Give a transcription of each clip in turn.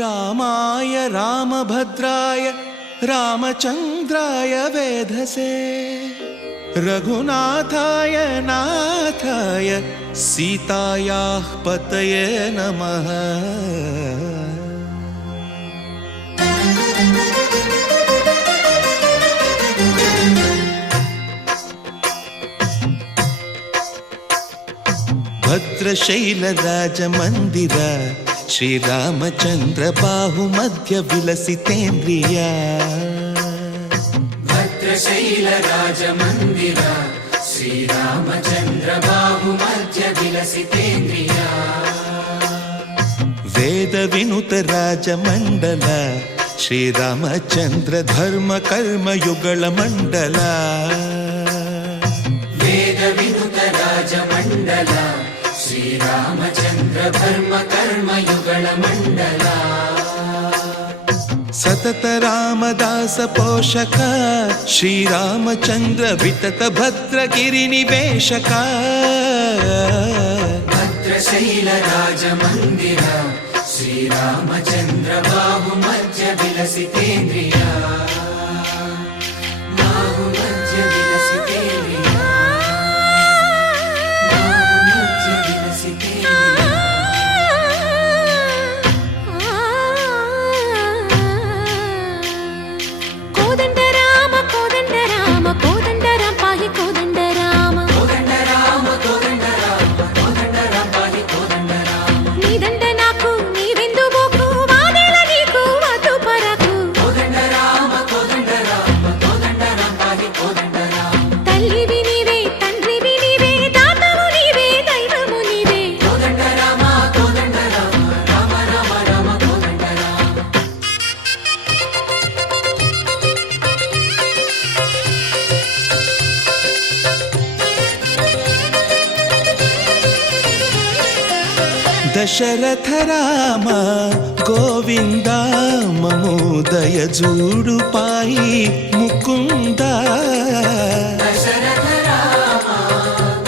रामाय रामभद्राय रामचन्द्राय वेधसे रघुनाथाय नाथाय सीतायाः पतये नमः। भद्रशैलराजमन्दिर श्रीरामचन्द्र बाहुमध्य विलसितेन्द्रिया। भद्रशैलराजमन्दिर श्रीरामचन्द्र बाहुमध्य विलसितेन्द्रिया। वेदविनुत राजमण्डल श्रीरामचन्द्र धर्म कर्म युगल मण्डल। वेदविनुत राजमण्डल श्रीरामचन्द्र धर्म कर्म युगल मण्डल। सतत रामदास पोषक श्रीरामचन्द्र वितत भद्रगिरि निवेशक। भद्रशैलराजमन्दिर श्रीरामचन्द्र बाहुमध्य विलसितेन्द्रिया। बाहुमध्य विलसितेन्द्रिया। बाहुमध्य विलसितेन्द्रिया। कोदंड राम कोदंड राम कोदंड राम पाहि कोदंड राम। कोदंड राम कोदंड राम कोदंड राम पाहि कोदंड राम। नी दंड नाकु नी विंदु बोकु वादेला नीकु वतु परकु। कोदंड राम पाहि कोदंड राम। तल्लिवि नीवे तंड्रिवि नीवे दातवु नीवे दैवमु नीवे। कोदंड राम राम राम राम कोदंड राम। दशरथ राम गोविंद ममोदय जूडु पाहि मुकुंद। दशरथ राम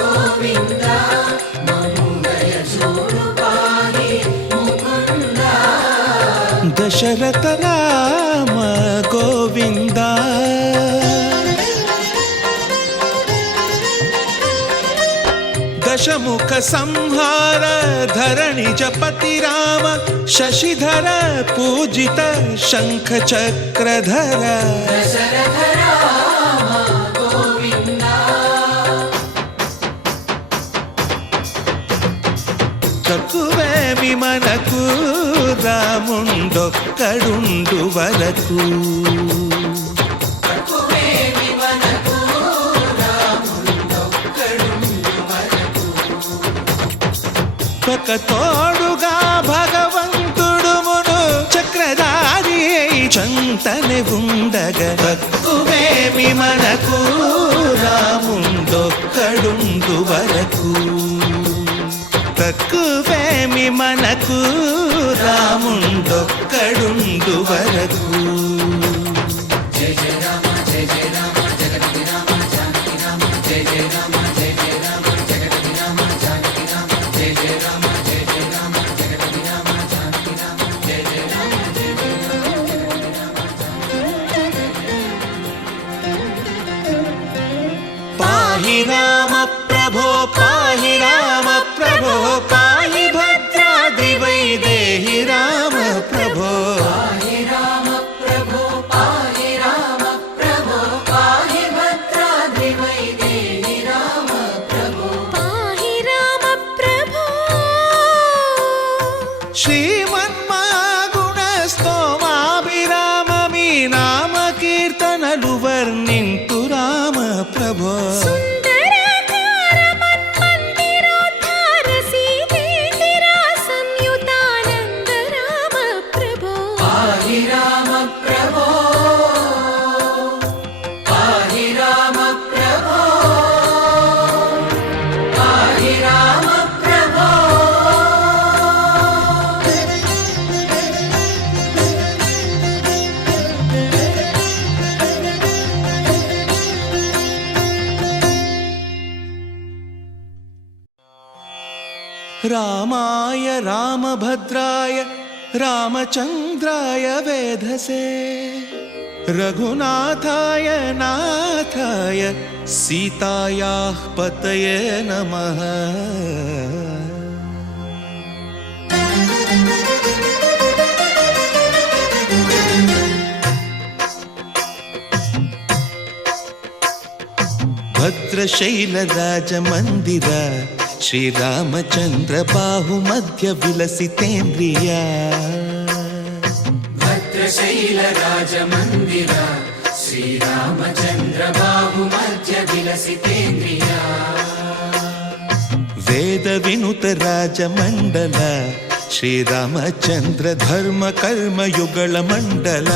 गोविंद ममोदय जूडु पाहि मुकुंद। दशरथ राम गोविंद दशमुख संहार धरणि जपति राम शशिधर पूजित शंख चक्रधर। दशरथ राम गोविंद। తక్కువేమి మనకు రాముండొక్కడుండు వరకు। తక్కువేమి మనకు రాముండొక్కడుండు వరకు। ఒక తోడుగా భగవంతుడుమును చక్రధారి చంతనే ఉండగా తక్కువేమి మనకు రాముండొక్కడుండు వరకు। తక్కువేమి మనకు రాముండొక్కడుండు వరకు। జయ జయ రామ జయ జయ రామ జగతి రామ జానకి రామ జయ జయ రామ జయ జయ రామ జగతి రామ జానకి రామ జయ జయ రామ జయ జయ రామ జగతి రామ జానకి రామ జయ జయ రామ జయ జయ రామ పాహి రామ ప్రభో పాహి రామ ప్రభో పాహి భద్రాద్రి వైదేహి రామ ప్రభో। పాహి రామ ప్రభో పాహి రామ ప్రభో పాహి భద్రాద్రి వైదేహి రామ ప్రభో। पाहि राम प्रभो। శ్రీమన్మాగుణ స్తోమాభిరామ మీ నామ కీర్తనలు వర్ణింతు రామ ప్రభో। सुन्दराकार मन्मन्दिरोद्धार सीतेन्दिरा संयुतानन्द राम प्रभो। पाहि राम प्रभो पाहि राम प्रभो पाहि राम प्रभो। रामाय रामभद्राय रामचन्द्राय वेधसे रघुनाथाय नाथाय सीतायाः पतये नमः। भद्रशैलराजमन्दिर श्रीरामचन्द्र बाहुमध्य विलसितेन्द्रिया। भद्रशैलराजमन्दिर श्रीरामचन्द्र बाहुमध्य विलसितेन्द्रिया। वेदविनुत राजमण्डल श्रीरामचन्द्र धर्म कर्म युगल मण्डल।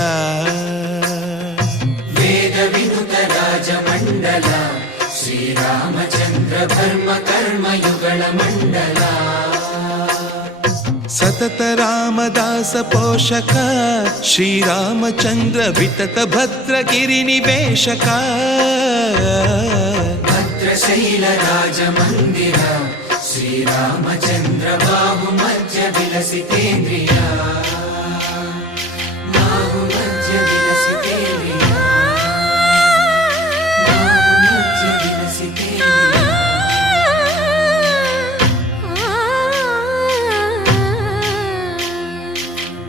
वेदविनुत राजमण्डल श्रीरामचन्द्र धर्म कर्म युगल मण्डल। सतत रामदास पोषक श्रीरामचन्द्र वितत भद्रगिरि निवेशक। भद्रशैल राजमन्दिर श्रीरामचन्द्र बाहुमध्य विलसितेन्द्रिया। बाहुमध्य विलसितेन्द्रिया। बाहुमध्य विलसितेन्द्रिया।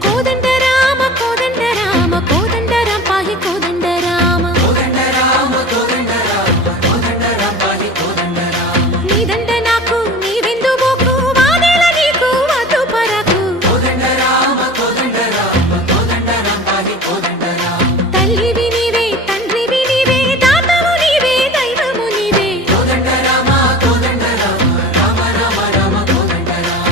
కోదండ రామ కోదండ రామ కోదండ రామ పాహి కోదండ రామ కోదండ రామ కోదండ రామ కోదండ రామ పాహి కోదండ రామ। నీదండ నాకు నీవెందు బోకు వాదేల నీకు వద్దు పరకు కోదండ రామ కోదండ రామ కోదండ రామ పాహి కోదండ రామ। తల్లివి నీవే తండ్రివి నీవే దాతవు నీవే దైవము నీవే కోదండ రామ కోదండ రామ రామ రామ రామ కోదండ రామ।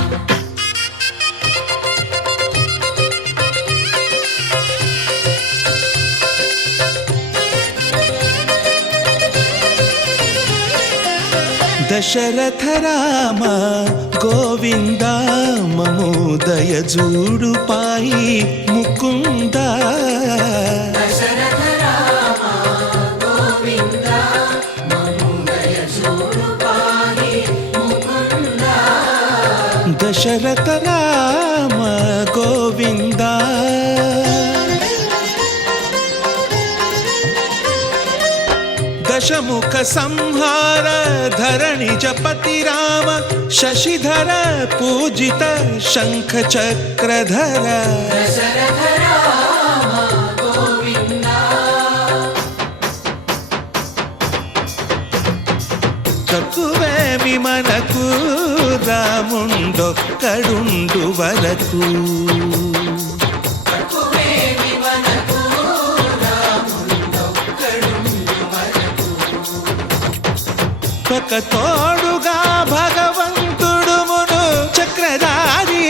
दशरथ राम गोविन्द ममोदय जूडु पाहि मुकुन्द। दशरथ राम गोविन्द ममोदय जूडु पाहि मुकुन्द। दशरथ राम गोविन्द दशमुख संहार धरणि जपति राम शशिधर पूजित शंख चक्रधर। दशरथ राम गोविन्द। తక్కువేమి మనకు రాముండొక్కడుండు వరకు। తక్కువేమి మనకు రాముండొక్కడుండు వరకు। ఒక తోడుగా భగవంతుడు మును చక్రధారి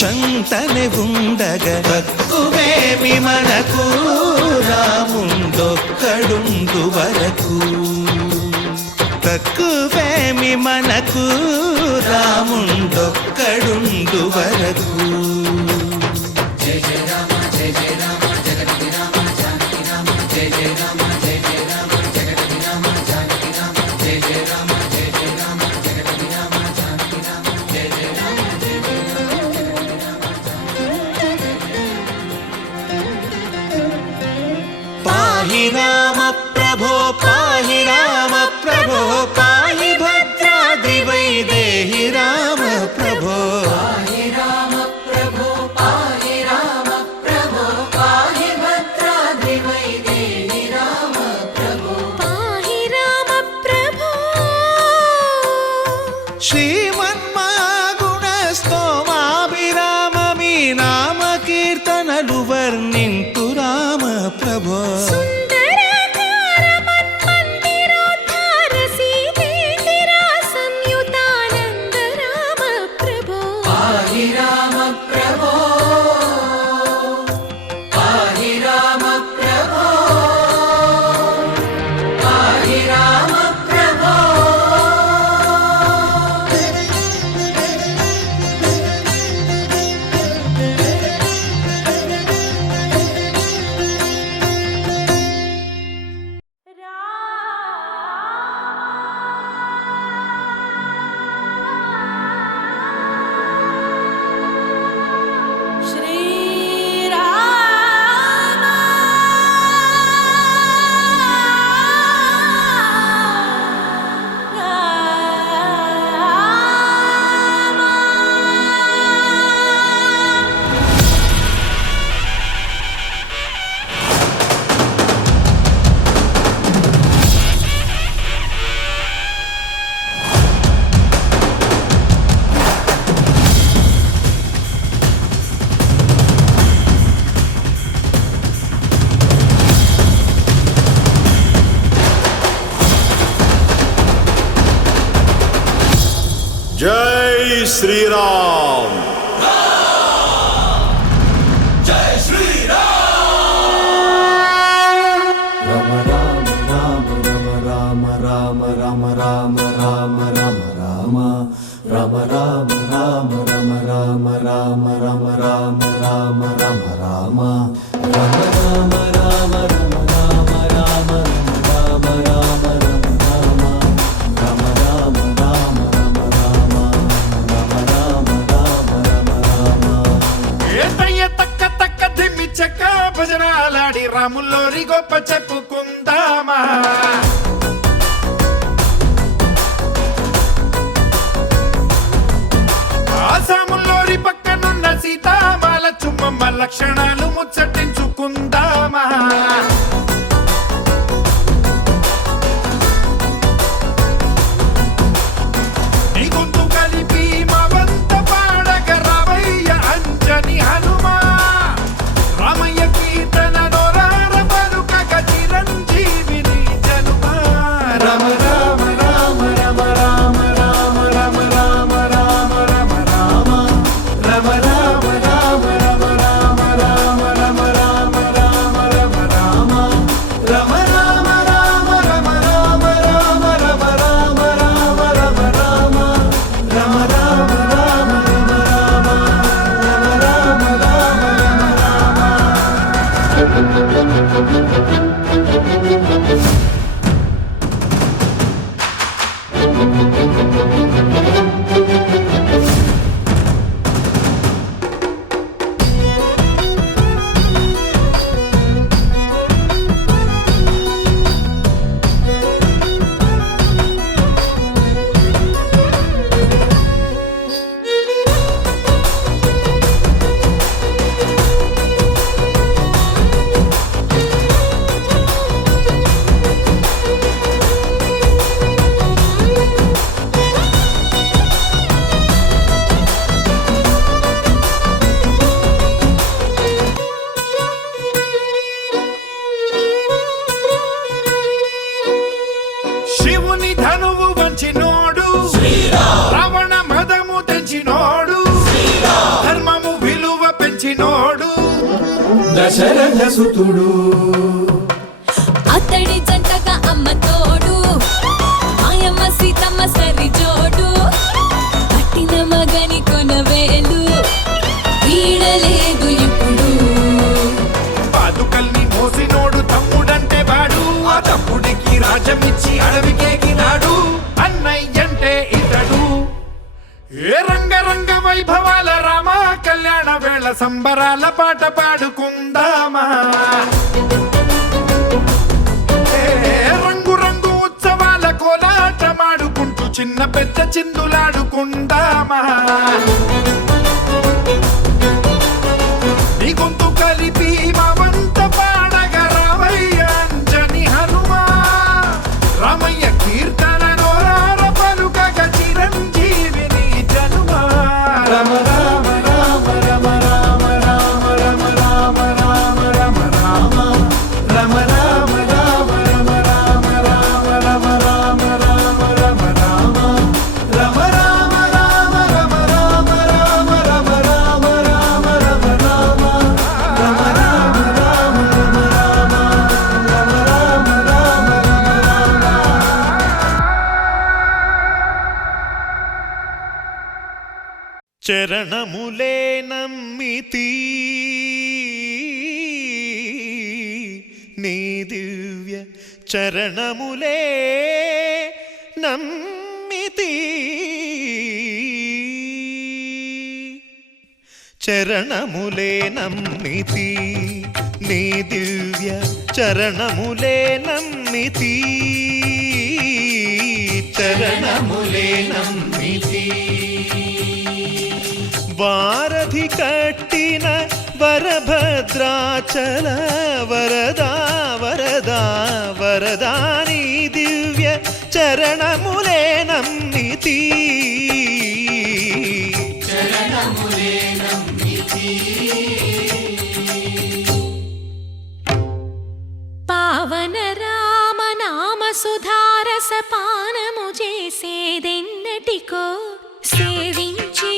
చంతనే ఉండగా తక్కువేమి మనకు రాముండొక్కడుండు వరకు। తక్కువేమి మనకు రాముండొక్కడుండు వరకు। జయ జయ రామ జయ జయ రామ జగతి రామ జానకి రామ జయ జయ రామ జయ జయ రామ జగతి రామ జానకి రామ జయ జయ రామ జయ జయ రామ జగతి రామ జానకి రామ జయ జయ రామ జయ జయ రామ పాహి రామ ప్రభో పాహి రామ ప్రభో పాహి భద్రాద్రి వైదేహి రామ ప్రభో। పాహి రామ ప్రభో పాహి రామ ప్రభో పాహి భద్రాద్రి వైదేహి రామ ప్రభో। పాహి రామ ప్రభో శ్రీమన్మాగుణ స్తోమాభిరామ మీ నామ కీర్తనలు వర్ణింతు రామ ప్రభో। సుందరాకార మన్మందిరోద్ధార సీతేందిరా సంయుతానంద రామ ప్రభో పాహి రామ ప్రభో పాహి రామ ప్రభో పాహి రామ ప్రభో। శ్రీరామ్. భజనాలాడి రాముల్లోరి గొప్ప చెప్పుకుందామా. ఆసాముల్లోరి పక్కనున్న సీతామాల చుమ్మమ్మ లక్షణాలు ముచ్చటించుకుందామా. నీ గొంతు కలిపి మా వంత పాడగ రావయ్య అంజని హనుమా. రామయ్య కీర్తన నోరార పలుకగ చిరంజీవిని జనుమా. రమ రామ రామ రమ రామ రామ రమ రామ రామ రమ రామ రమ రామ రామ రమ రామ రామ రమ రామ రామ రమ రామ రమ రామ రామ రమ రామ రామ రమ రామ రామ రమ రామ రమ రామ రామ రమ రామ రమ రామ శివుని ధనువు వంచినోడు, రావణ మదము తెంచినోడు, ధర్మము విలువ పెంచినోడు దశరథ సుతుడు. అతడి జంటగా అమ్మ తోడు, మాయమ్మ సీతమ్మ సరి జోడు, పట్టిన మగని కొనవేలు వీడలేదు ఇప్పుడు. పాదుకల్ని మోసినోడు తమ్ముడంటే వాడు, ఆ తమ్ముడికి రాజమిచ్చి అడవికేగినాడు అన్నయ్యంటే ఇతడు. ఏ రంగరంగ వైభవాల రామ కళ్యాణ వేళ సంబరాల పాట పాడుకుందామా. ఏ రంగు రంగు ఉత్సవాల కోలాటమాడుకుంటూ చిన్న పెద్ద చిందులాడుకుందామా. నీ గొంతు కలిపి మా వంత పాడగ రావయ్య అంజని హనుమా. రామయ్య కీర్తన నోరార పలుకగ చిరంజీవిని జనుమా. రమ రామ రామ రమ రామ రామ రమ రామ రామ రమ రామ రమ రామ రామ రమ రామ రామ రమ రామ రామ రమ రామ రమ రామ రామ రమ రామ రామ రమ రామ రామ రమ రామ రమ రామ రామ రమ రామ రమ రామ రామ రమ చరణములే నమ్మితి నీ దివ్య చరణములే నమ్మితి. చరణములే నమ్మితి నీ దివ్య చరణములే నమ్మితి. చరణములే నమ్మితి. వారధి కట్టిన వరభద్రాచల వరదా వరదా వరదా నీ దివ్య చరణములే నమ్మితి. చరణములే నమ్మితి. పావన రామ నామ సుధారస పానము చేసేదెన్నటికో సేవించి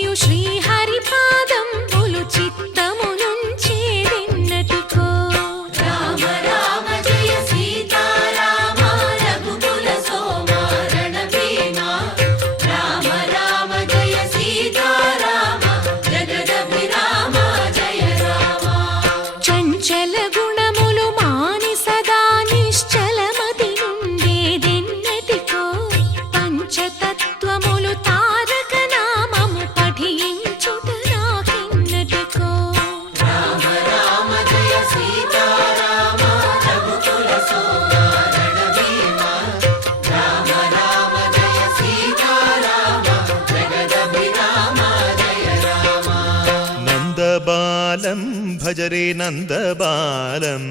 నందబాలం భజరే నందబాలం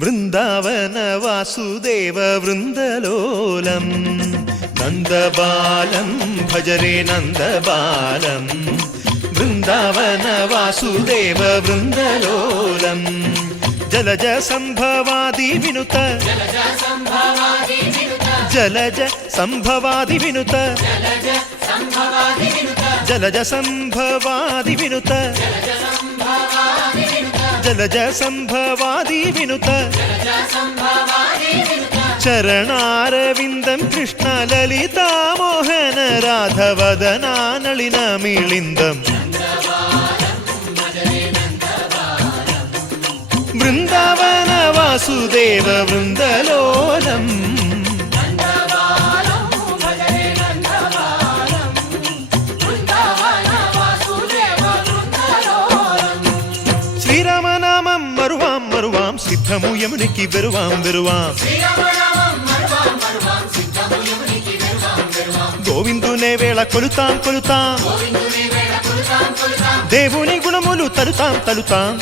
బృందావన వాసుదేవ వృందలోలం నందబాలం భజరే నందబాలం బృందావన వాసుదేవ వృందలోలం జలజ సంభవాది వినుత జలజ సంభవాది వినుత జలజ సంభవాది వినుత జలజ సంభవాది వినుత చరణారవిందం కృష్ణ లలితా మోహన రాధవదనా నళిన మిళిందం బృందావన వాసుదేవ వృందలోలం శ్రీరామనామం మరువాం మరువాం సిద్ధము యమునికి వెరువాం వెరువాం గోవిందునే వేళ కొలుతాం కొలుతాం దేవుని గుణములు తలుతాం తలుతాం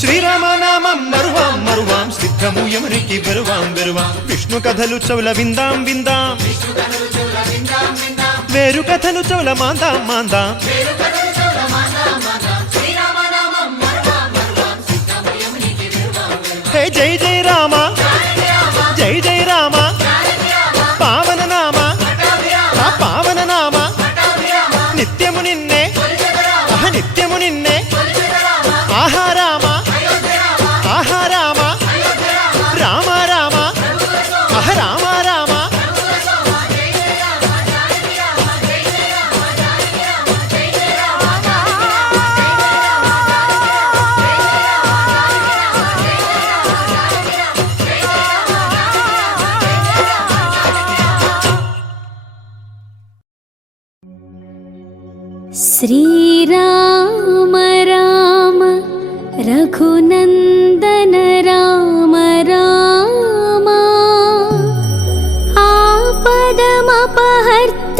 శ్రీరామనామం మరువాం మరువాం సిద్ధము యమునికి వెరువాం వెరువాం విష్ణు కథలు చౌల విందాం విందాం వేరు కథలు చౌల మాందాం మాందాం హే జై జై రామ జై జై రామ పావన నామ పావన నామ నిత్యము నిన్నే నిత్యము నిన్నే ఆహారామ ఆహారామ రామ రామ రామ రామ శ్రీరామ రామ రఘునందన రామ రామ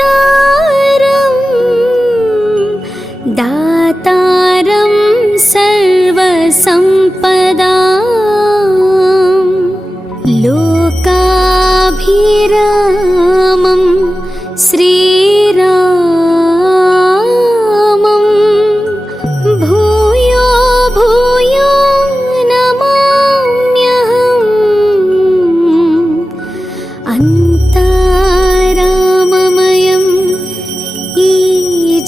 ఆపదమపహర్తారం దాతారం సర్వసంపదాం లోకాభిరామం శ్రీరామం భూయో భూయో నమామ్యహం అంతారామమయం ఈ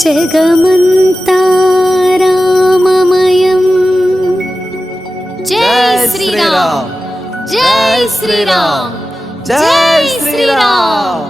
జగమంతా రామమయం జై శ్రీరామ్ జై శ్రీరామ్ జై శ్రీరామ్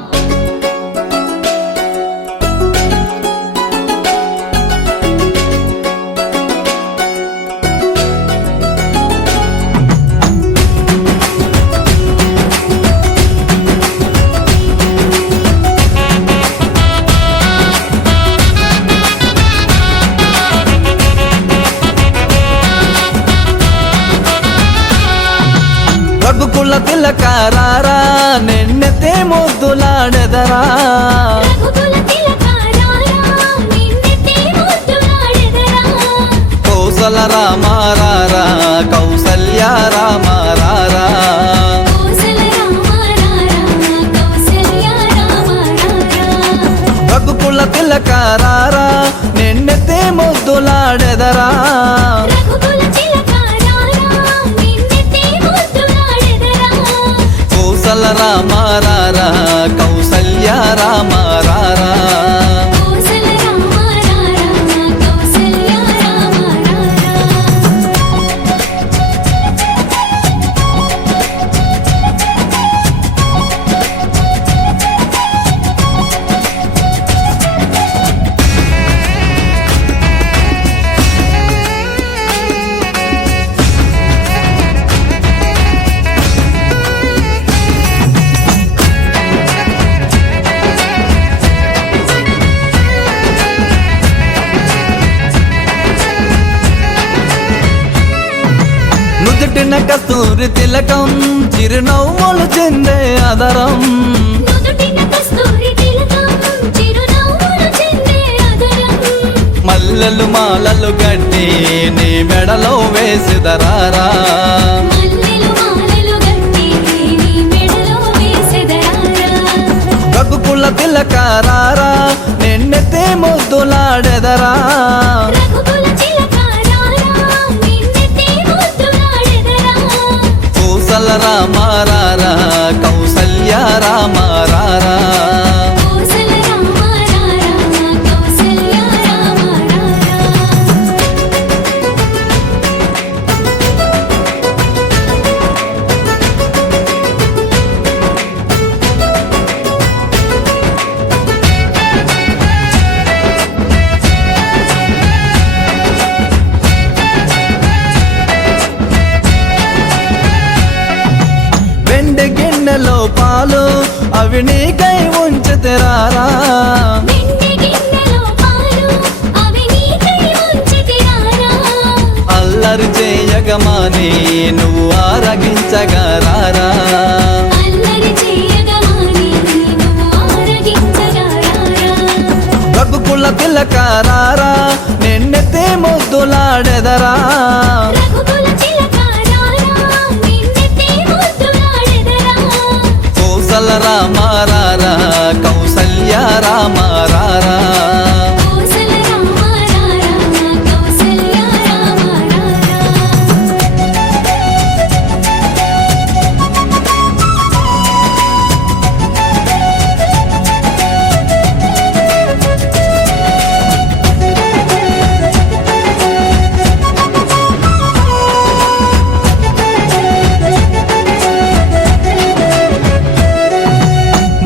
రఘుకుల తిలకారారా నిన్నెతే ముద్దులాడెదరా కౌసల రామారారా కౌసల్య రామారారా రఘుకుల తిలకారారా నిన్నెతే ముద్దులాడెదరా కౌసల రామారారా కౌసల్య రామారారా నుదుటిన కస్తూరి తిలకం చిరునవ్వులు చెందే అదరం మల్లెలు మాలలు గట్టి నీ మెడలో వేసిదరారా మల్లెలు మాలలు గట్టి నీ మెడలో వేసెదరారా రఘుకుల తిలకారారా నిన్నెత్తే ముద్దులాడెదరా రఘుకుల చిలకారారా నిన్నెత్తి ముద్దులాడెదరా కౌసల రామారారా కౌసల్య రామారారా కౌసల రామారారా కౌసల్య రామారారా వెండి గిన్నెలో పాలు అవి నీకై ఉంచుతారా వెండి గిన్నెలో పాలు అవి నీకై ఉంచితిరారా అల్లరి చేయగమాని నువ్వు ఆరగించగరారా అల్లరి చేయగమాని నువ్వు ఆరగించగరారా రఘుకుల తిలకారారా నిన్నెత్తే ముద్దులాడెదరా రఘుకుల చిలకారారా నిన్నెత్తి ముద్దులాడెదరా కౌసల రామారారా కౌసల్య రామారారా కౌసల రామారారా కౌసల్య రామారారా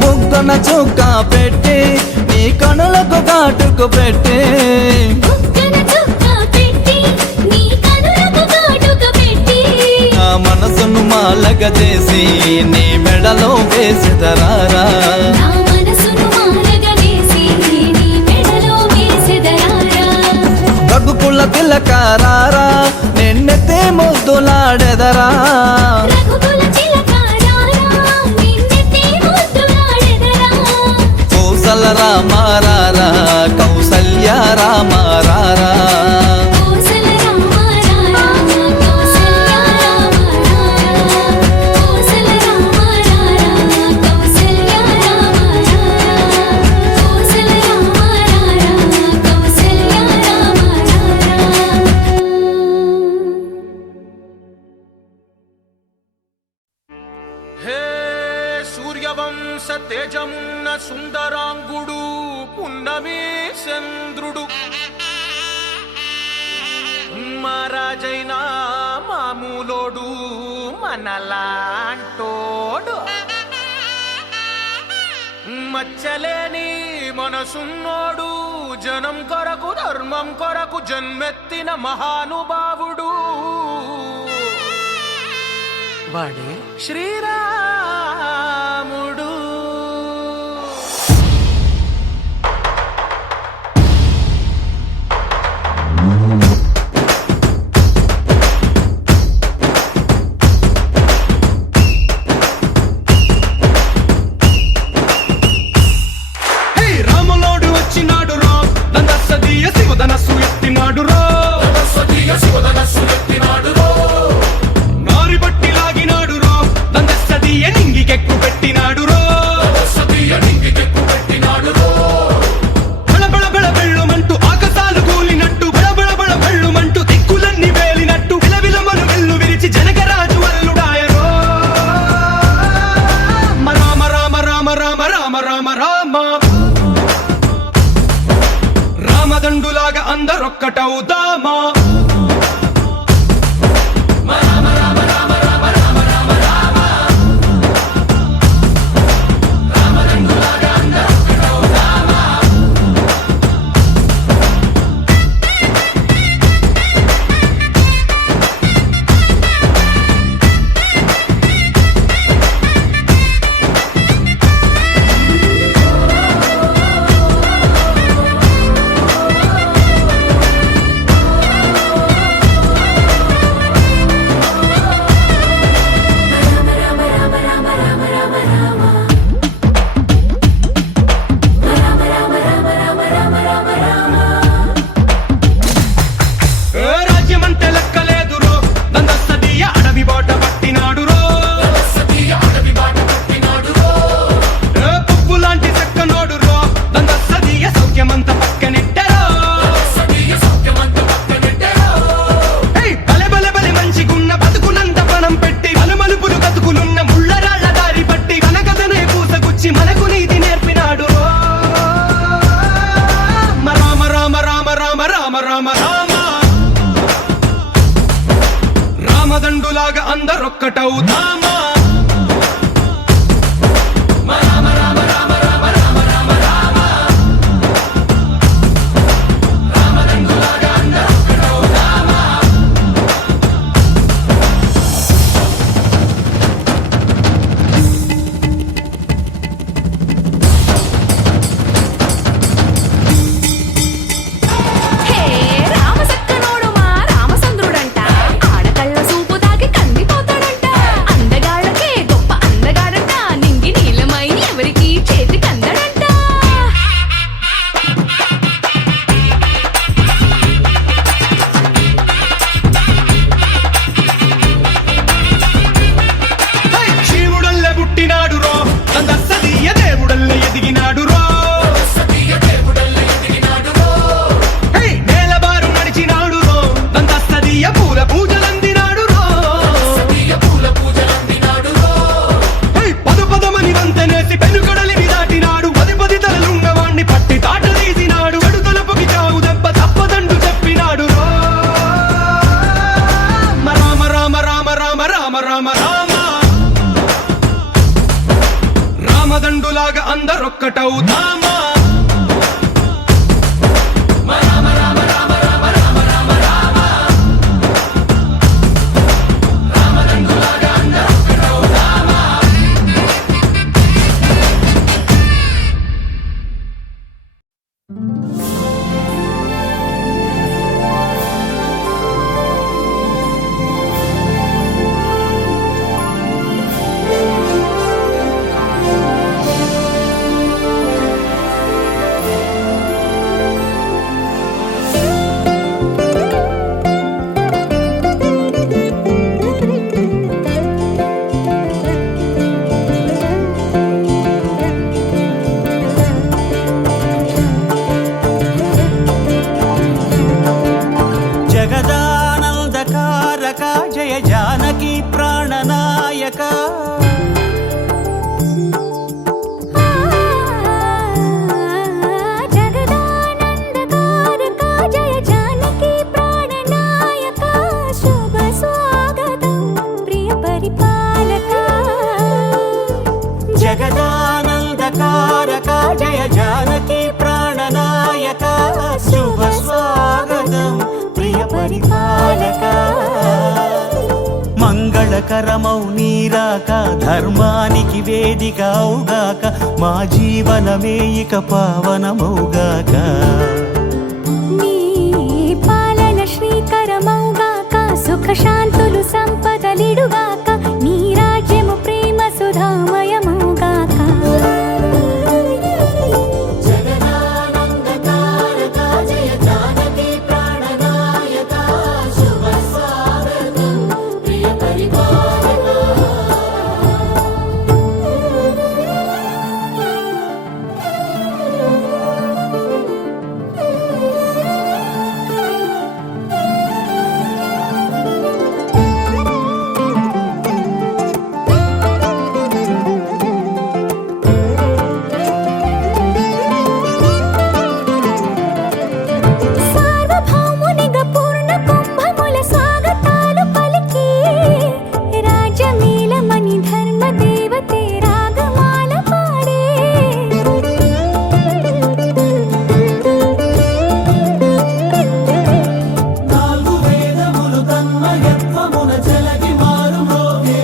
ముగ్గన చుక్క పెట్టి నీ కనులకు కాటుకు పెట్టి బుగ్గన చుక్క పెట్టి నీ కనులకు కాటుక పెట్టి నా మనసును మాలగ చేసి నీ మెడలో వేసిదరారా నా మనసును మాలగ వేసి నీ మెడలో వేసెదరారా రఘుకుల తిలకారారా నిన్నెత్తే ముద్దులాడెదరా రఘుకుల చిలకారారా నిన్నెత్తి ముద్దులాడెదరా కౌసల రామారారా కౌసల్య రామారారా కౌసల రామారారా కౌసల్య రామారారా కౌసల రామారారా కౌసల్య రామారారా కౌసల రామారారా కౌసల్య రామారారా హే సూర్యవంశ తేజమున్న సుందరాంగుడు పున్నమి చంద్రుడు మహారాజైనా మామూలోడు మనలాంటోడు మచ్చలేని మనసున్నోడు జనం కొరకు ధర్మం కొరకు జన్మెత్తిన మహానుభావుడు వాడే శ్రీరాముడు హే రాములోడు వచ్చినాడు రో దందసదీయ శివధనస్సు ఎత్తినాడు రో నారి బట్టి లాగినాడు రో దందసదీయ నింగికెక్కు పెట్టినాడు రో బళబళ బళ బెళ్ళుమంటూ ఆకాశాలు కూలినట్టు బళబళ బళ బెళ్ళుమంటూ దిక్కులన్నీ వేలినట్టు విలవిలమను వెల్లు విరిచి జనకరాజు అల్లుడాయరో రామ రామ రామ రామ రామ రామ రామ రామదండులాగా అందరొక్కటవుదామా రామదండులాగా అందరొక్కటవుదామా హే రామసక్కనోడు మా రామచంద్రుడంట ఆడకళ్ళ సూపు తాకి కందిపోతాడంట అందగాళ్ళకే గొప్ప అందగాడంట నింగి నీలమై ఎవరికి చేతి కందడంట శివుడల్లే పుట్టినాడు రో నందసదీయ దేవుడల్లే ఎదిగినాడు రో నేలబారు నడిచినాడు రో నందసదీయ పూల పూజలందినాడు రో పదు పదమని వంతనేసి పెనుకడలిని దాటినాడు పది పది తలలున్నవాణ్ణి పట్టి తాట తీసినాడు చెడు తలపుకి చావు దెబ్బ తప్పదండు చెప్పినాడు రో రామ రామ రామ రామ రామ రామ రామ రామదండులాగా అందరొక్కటవుదామా జగదానందకారక జయ జానకి ప్రాణనాయక జగదానందకారక జయ జానకి ప్రాణనాయక శుభ స్వాగతం ప్రియ పరిపాలక జగదానందకారక జయ జానకి ప్రాణనాయక శుభ స్వాగతం ప్రియ పరిపాలక మంగళకరమౌ నీరాక ధర్మానికి వేదిక అవుగాక మా జీవనమే ఇక పావనమౌగాక నీ పాలన శ్రీకరమౌగాక సుఖ శాంతులు సంపదలిడుగాక నీ రాజ్యము ప్రేమ సుధామయమౌగాక జగదానందకారక జయ జానకి ప్రాణనాయక శుభ స్వాగతం ప్రియ పరిపాలక సార్వభౌమునిగా పూర్ణ కుంభముల స్వాగతాలు పలికి రాజమేళమణి ధర్మ దేవతే రాగమాల పాడే నాలుగు వేదములు తన్మయత్వమున జలగి మారుమోగే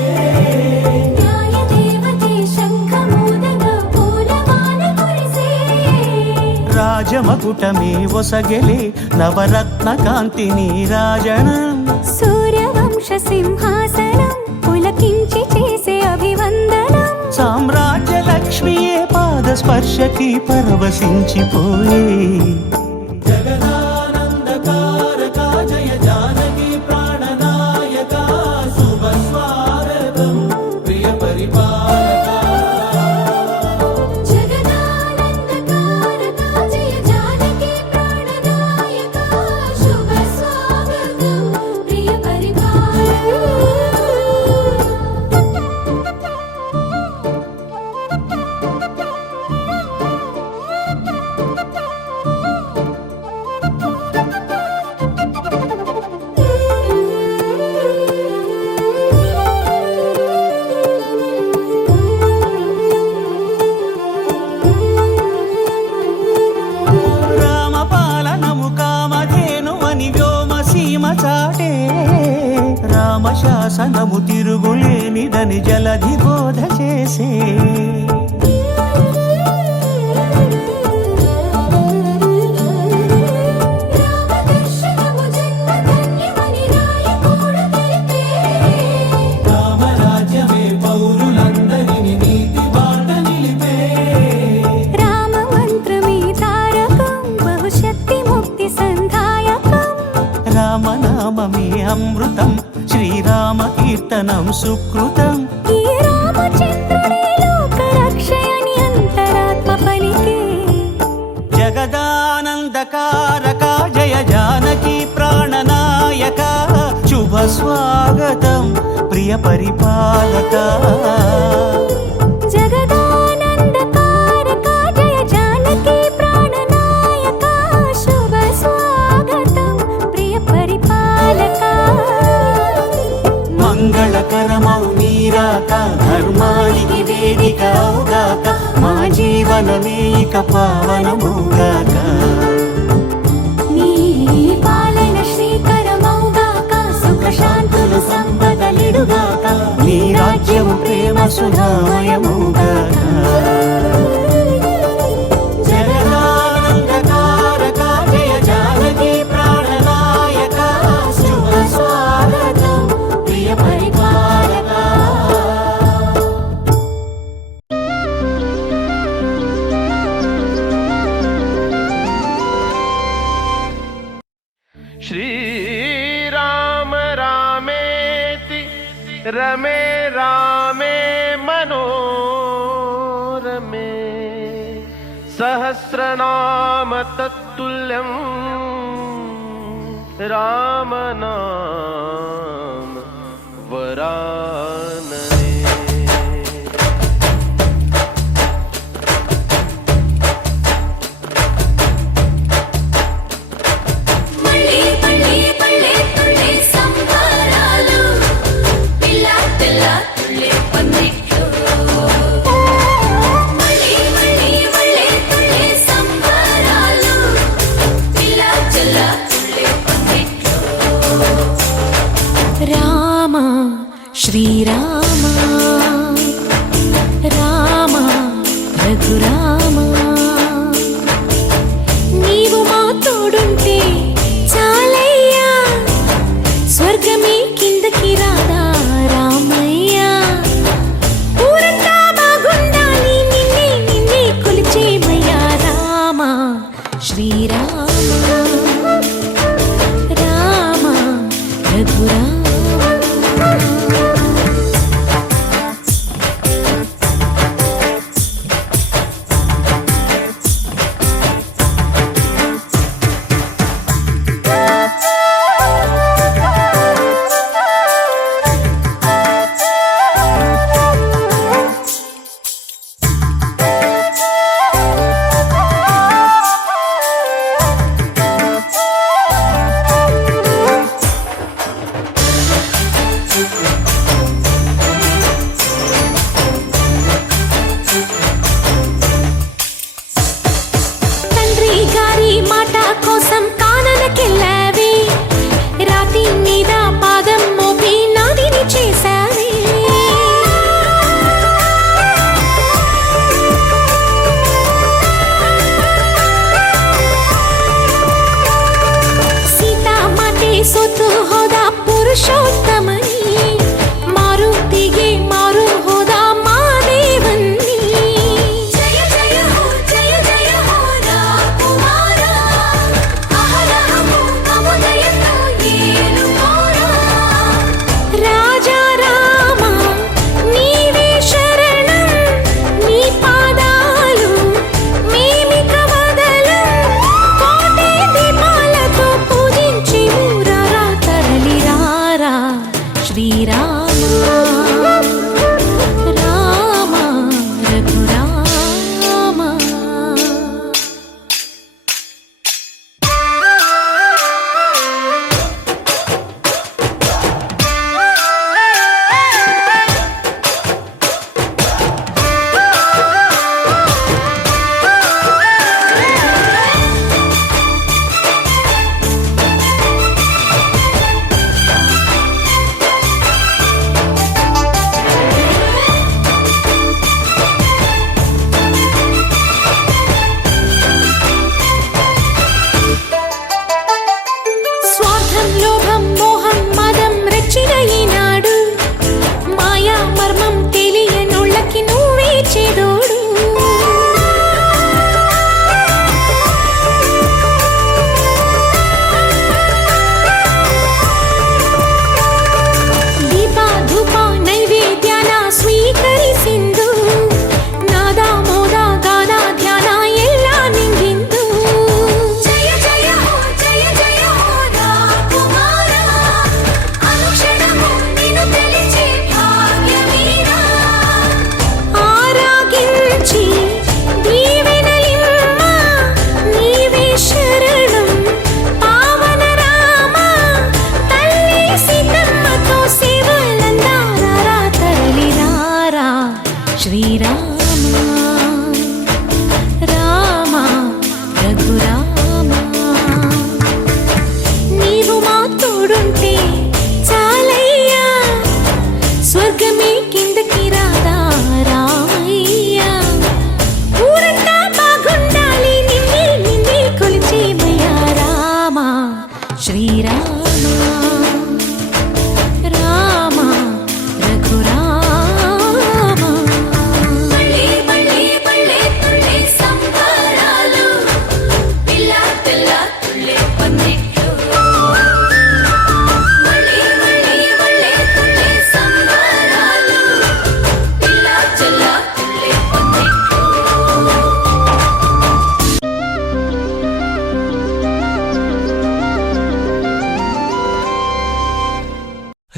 న్యాయ దేవతే శంఖమూదగా పూలమాల కురిసే రాజమకుటమే ఒసగెలే నవరత్న కాంతి నీరాజనం సూర్యవంశ సింహాసనం పులకించి చేసే అభివందనం సామ్రాజ్య లక్ష్మియే పాద స్పర్శకి పరవశించిపోయే జగదానందకారక జయ జానకి ప్రాణనాయక శుభ స్వాగతం ప్రియ పరిపాలక జగదానందకారక జయ జానకి ప్రాణనాయక శుభ స్వాగతం ప్రియ పరిపాలక చాటే రామశాసనము తిరుగులేనిదని జలధి బోధ చేసే రామదర్శనము జన్మధన్యమని రాయకూడ తెలిపే రామరాజ్యమే పౌరులందరిని నీతి బాట నిలిపే రామమంత్రమే తారకం బహుశక్తి ముక్తి సంధాయకం రామనామమే అమృతం శ్రీరామ కీర్తనం సుకృతం ఈ రామచంద్రుడే లోకరక్షయని అంతరాత్మ పలికే జగదానందకారక జయ జానకి ప్రాణనాయక శుభ స్వాగతం ప్రియ పరిపాలక జగదానందకారక జయ జానకి ప్రాణనాయక శుభ స్వాగతం ప్రియ పరిపాలక మంగళకరమౌ నీరాక ధర్మానికి వేదిక అవుగాక మా జీవనమే ఇక పావనమౌగాక నీ పాలన శ్రీకరమౌగాక సుఖ శాంతులు సంపదలిడుగాక నీ రాజ్యము ప్రేమ సుధామయమౌగాక జగదానందకారక జయ జానకి ప్రాణనాయక శుభ స్వాగతం ప్రియ పరిపాలక श्रीराम रामेति रमे रामे मनोरमे सहस्रनाम तत्तुल्यं रामनाम वरानने మళ్ళీ మళ్ళీ పళ్ళే తుళ్ళే సంబరాలు పిల్ల పిల్ల తుళ్ళే పందిట్లు మళ్ళీ మళ్ళీ పళ్ళే తుళ్ళే సంబరాలు పిల్ల పిల్ల తుళ్ళే పందిట్లు రామ శ్రీరామ రామ రఘురామ నీవు మా తోడుంటే చాలయ్యా స్వర్గమే కిందకి రాదా రామయ్యా ఊరంతా బాగుండాలి నిన్నే నిన్నే కొలిచేమయ్యా రామ శ్రీరామ రామ రఘురామ తండ్రి గారి మాట కోసం కాననకెళ్ళావే రాతి మీద పాదం మోపి నాదిని చేశావే సీతామాతే సొత్తు హోదా పురుషోత్తమని మారుతిಗೆ మారు హోదా మాదేవన్ని జయ జయ హో రాకుమార అహరహము అముదయతో ఏలుకోరా రాజా రామ నీవే శరణం నీ పాదాలు మేమిక వదలం కోటి దీపాలతో పూజించి ఊరరా తరలి రారా శ్రీ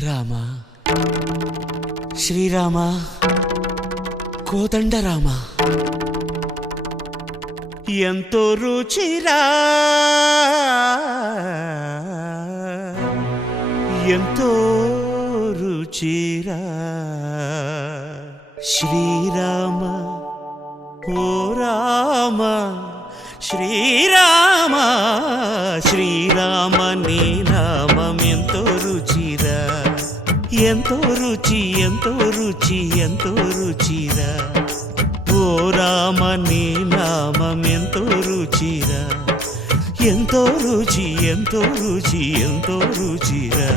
రామ శ్రీరామ కోదండ రామ ఎంతో రుచిరా ఎంతో రుచిరా శ్రీరామ ఓ రామ శ్రీరామ శ్రీరామ నీ నామం ఎంతో రుచిరా ఎంతో రుచి ఎంతో రుచి ఎంతో రుచిరా ఓ రామ నీ నామం ఎంతో రుచిరా ఎంతో రుచి ఎంతో రుచి ఎంతో రుచిరా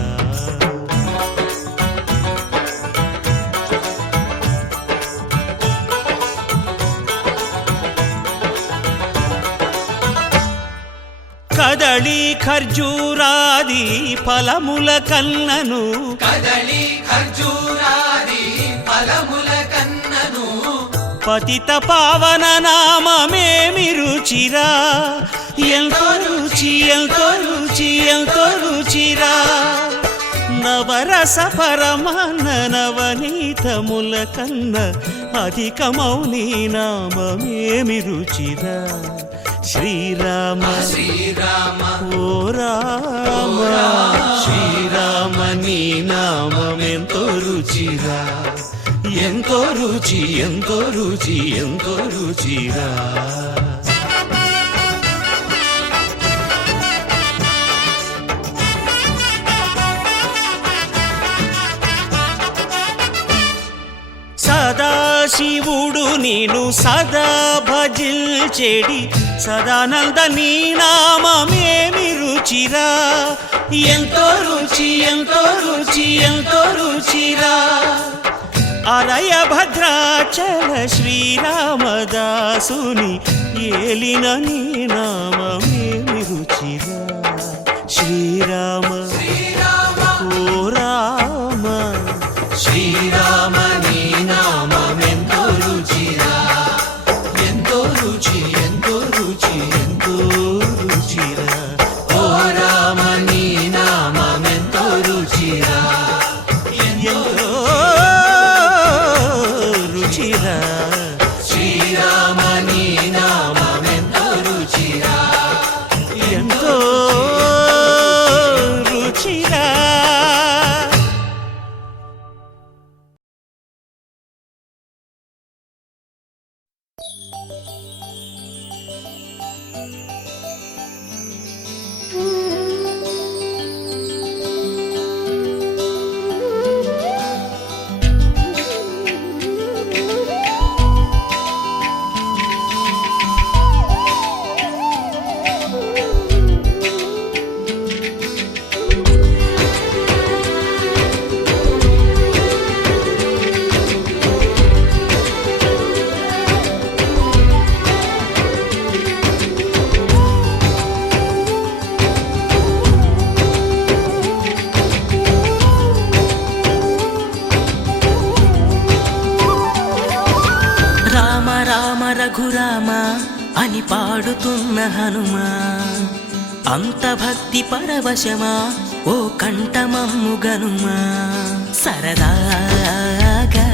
కదళి ఖర్జూరాది ఫలముల కన్నను కదలి ఖర్జూరాది ఫలముల కన్నను పతిత పావన నామమేమి రుచిరా ఎంతో రుచి ఎంతో రుచి ఎంతో రుచిరా నవరస పరమాన్న నవనీతముల కన్న అధికమౌని నామమేమి రుచిరా శ్రీరామ శ్రీరామ ఓ రామ శ్రీరామ నీ నామం ఎంతో రుచిరా ఎంతో రుచి ఎంతో రుచి ఎంతో రుచిరా సదాశివుడు నేను సదా భజిల్చెడి సదానంద నీ నామమేమి రుచిరా ఎంతో రుచి ఎంతో రుచి ఎంతో రుచిరా అరయ భద్రాచల శ్రీరామదాసుని ఏలిన నీ నామమేమి రుచిరా శ్రీరామ ఓ రామ శ్రీరామ నీ నామం ఎంతో రుచిరా ఎంతో రుచి ఎంతో రుచి ఎంతో రుచిరా ఓ రామ నీ నామం ఎంతో రుచిరా ఎంతో రుచిరా శ్రీరామ నీ నామం ఎంతో రుచిరా ఎంతో రుచిరా రఘురామ అని పాడుతున్న హనుమా అంత భక్తి పరవశమా ఓ కంఠమమ్ము గనుమా సరదాగా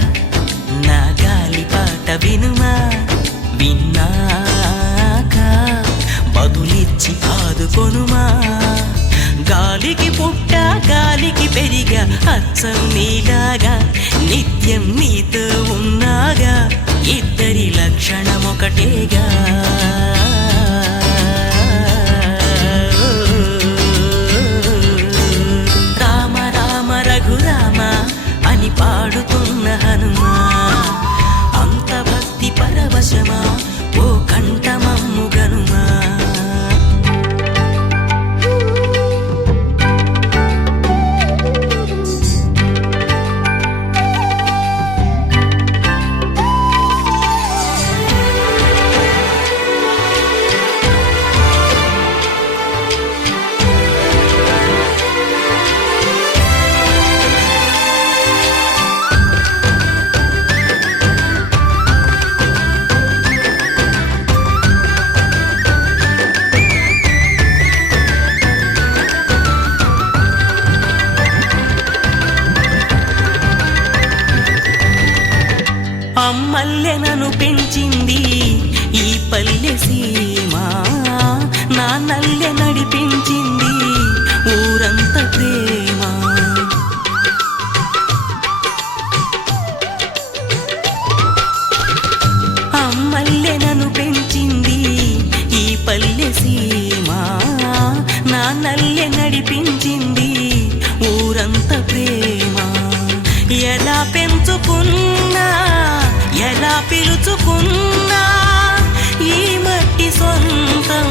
నా గాలి పాట వినుమా విన్నాక బదులిచ్చి ఆదుకొనుమా గాలికి పుట్ట గాలికి పెరిగా అచ్చం నీలాగా నిత్యం నీతో ఉన్నాగా ఇద్దరి లక్షణం ఒకటేగా రామ రామ రఘురామ అని పాడుతున్న హనుమా అంత భక్తి పరవశమా ఓ కంఠమమ్ము గనుమా మల్లెనను పెంచింది ఈ పల్లె సీమ నా నల్లె నడిపించింది ఊరంత ప్రేమ అమ్మల్లెనను పెంచింది ఈ పల్లె సీమ నా నల్లె నడిపించింది ఊరంత ప్రేమ ఎలా పెంచుకున్నా ఎలా పిలుచుకున్నా ఈ మట్టి సొంతం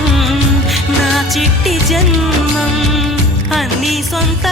నా చిట్టి జన్మం అన్నీ సొంత